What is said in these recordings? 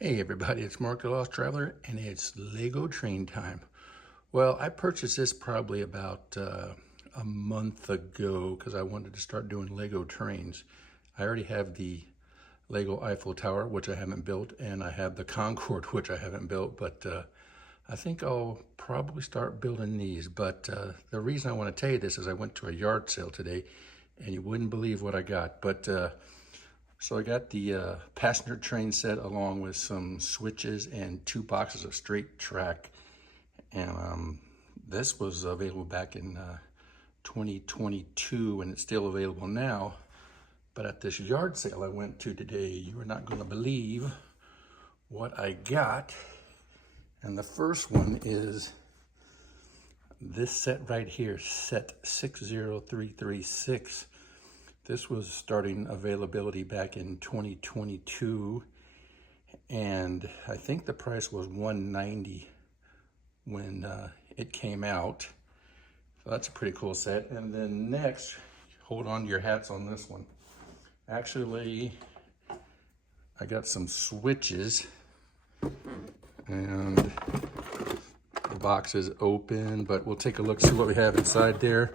Hey everybody, it's Mark the Lost Traveler, and it's Lego train time. Well, I purchased this probably about a month ago because I wanted to start doing Lego trains. I already have the Lego Eiffel Tower, which I haven't built, and I have the Concorde, which I haven't built, but I think I'll probably start building these. But the reason I want to tell you this is I went to a yard sale today, and you wouldn't believe what I got. But so I got the passenger train set along with some switches and 2 boxes of straight track. And this was available back in 2022, and it's still available now. But at this yard sale I went to today, you are not going to believe what I got. And the first one is this set right here, set 60336. This was starting availability back in 2022, and I think the price was $190 when it came out. So that's a pretty cool set. And then next, hold on to your hats on this one. Actually, I got some switches, and the box is open, but we'll take a look, see what we have inside there.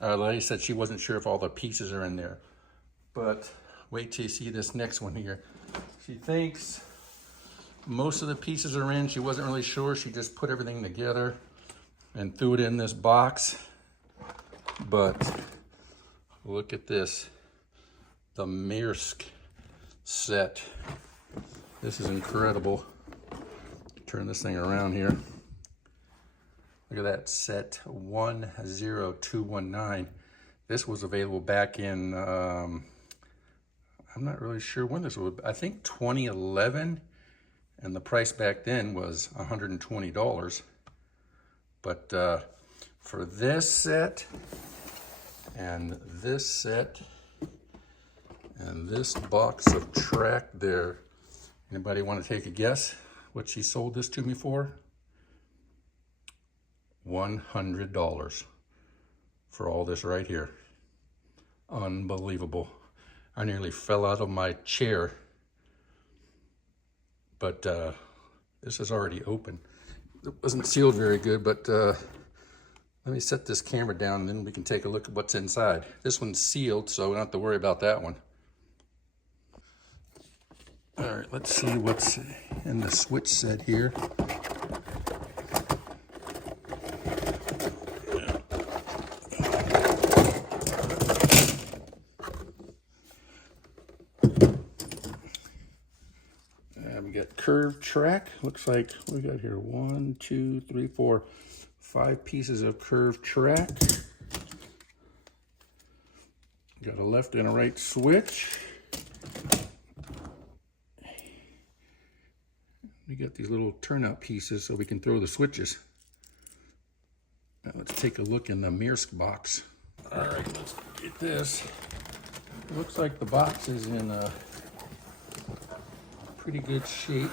Lady said she wasn't sure if all the pieces are in there, but wait till you see this next one here. She thinks most of the pieces are in. She wasn't really sure. She just put everything together and threw it in this box. But look at this, the Maersk set. This is incredible. Turn this thing around here. Look at that, set 10219. This was available back in, I'm not really sure when this was, I think 2011. And the price back then was $120. But for this set, and this set, and this box of track there, anybody want to take a guess what she sold this to me for? $100 for all this right here. Unbelievable. I nearly fell out of my chair. But this is already open. It wasn't sealed very good, but let me set this camera down and then we can take a look at what's inside. This one's sealed, so we don't have to worry about that one. All right, let's see what's in the switch set here. We got curved track. Looks like we got here 1, 2, 3, 4, 5 pieces of curved track. Got a left and a right switch. We got these little turnout pieces so we can throw the switches. Now let's take a look in the Maersk box. All right, let's get this. It looks like the box is in a pretty good shape.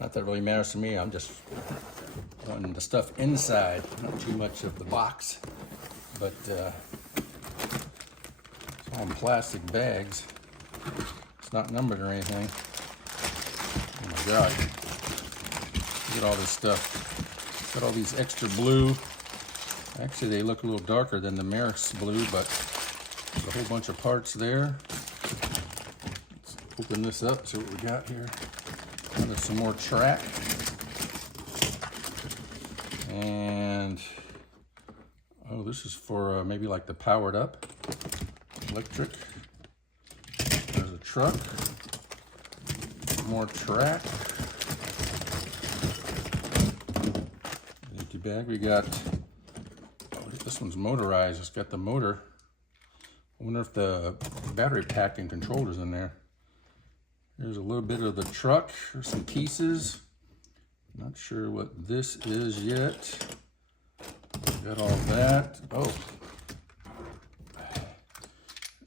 Not that it really matters to me. I'm just wanting the stuff inside, not too much of the box. But it's all in plastic bags. It's not numbered or anything. Oh my God! Look at all this stuff. Got all these extra blue. Actually, they look a little darker than the Maersk blue, but there's a whole bunch of parts there. Open this up, see what we got here. There's some more track. And, oh, this is for maybe like the powered up electric. There's a truck. More track. Empty bag. We got, oh, this one's motorized. It's got the motor. I wonder if the battery pack and controller's in there. There's a little bit of the truck, there's some pieces. Not sure what this is yet. Got all that. Oh,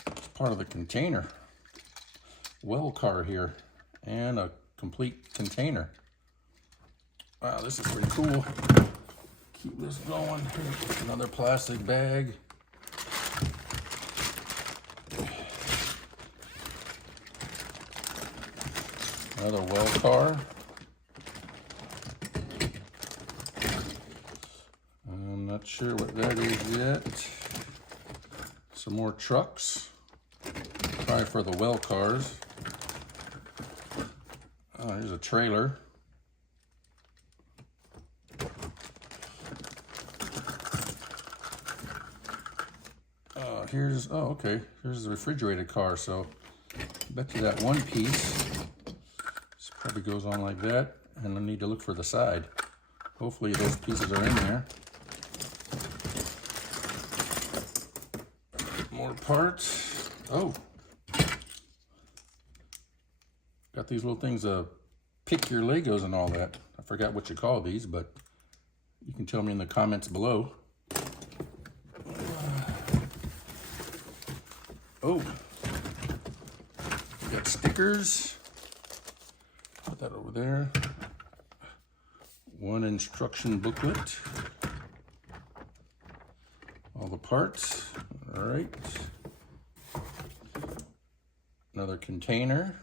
it's part of the container. Well car here, and a complete container. Wow, this is pretty cool. Keep this going. Here's another plastic bag. Another well car. I'm not sure what that is yet. Some more trucks. Probably for the well cars. Oh, here's a trailer. Okay, here's the refrigerated car. So I bet you that one piece, this probably goes on like that, and I need to look for the side. Hopefully those pieces are in there. More parts. Oh, got these little things to pick your Legos and all that. I forgot what you call these, but you can tell me in the comments below. Oh, got stickers. Put that over there. One instruction booklet. All the parts. All right. Another container.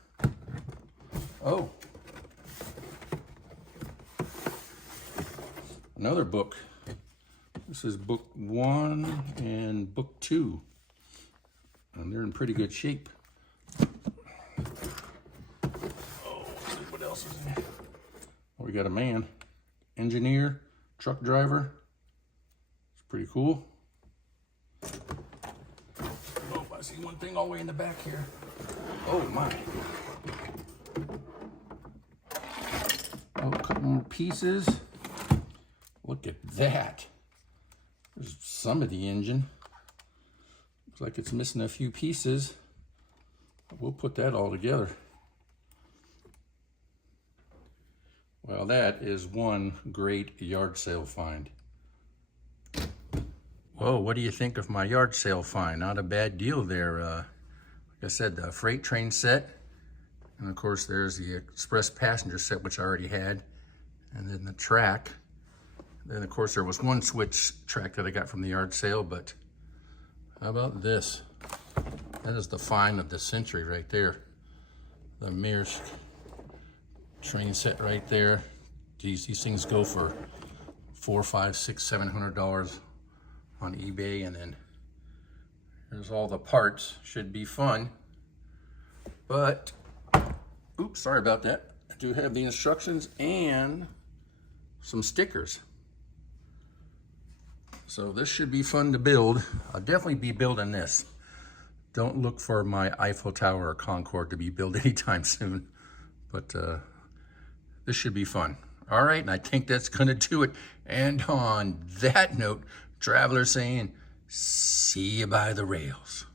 Oh, another book. This is book 1 and book 2. And they're in pretty good shape. Oh, let's see what else is in here. Oh, we got a man. Engineer, truck driver. It's pretty cool. Oh, I see one thing all the way in the back here. Oh my. Oh, a couple more pieces. Look at that. There's some of the engine. Looks like it's missing a few pieces. We'll put that all together. Well, that is one great yard sale find. Whoa, what do you think of my yard sale find? Not a bad deal there. Like I said, the freight train set. And of course, there's the express passenger set, which I already had. And then the track. Then of course, there was one switch track that I got from the yard sale, but how about this? That is the find of the century right there. The Maersk train set right there. These things go for $400, $500, $600, $700 on eBay, and then there's all the parts. Should be fun. But, oops, sorry about that. I do have the instructions and some stickers. So this should be fun to build. I'll definitely be building this. Don't look for my Eiffel Tower or Concorde to be built anytime soon. But this should be fun. All right, and I think that's gonna do it. And on that note, Traveler saying, see you by the rails.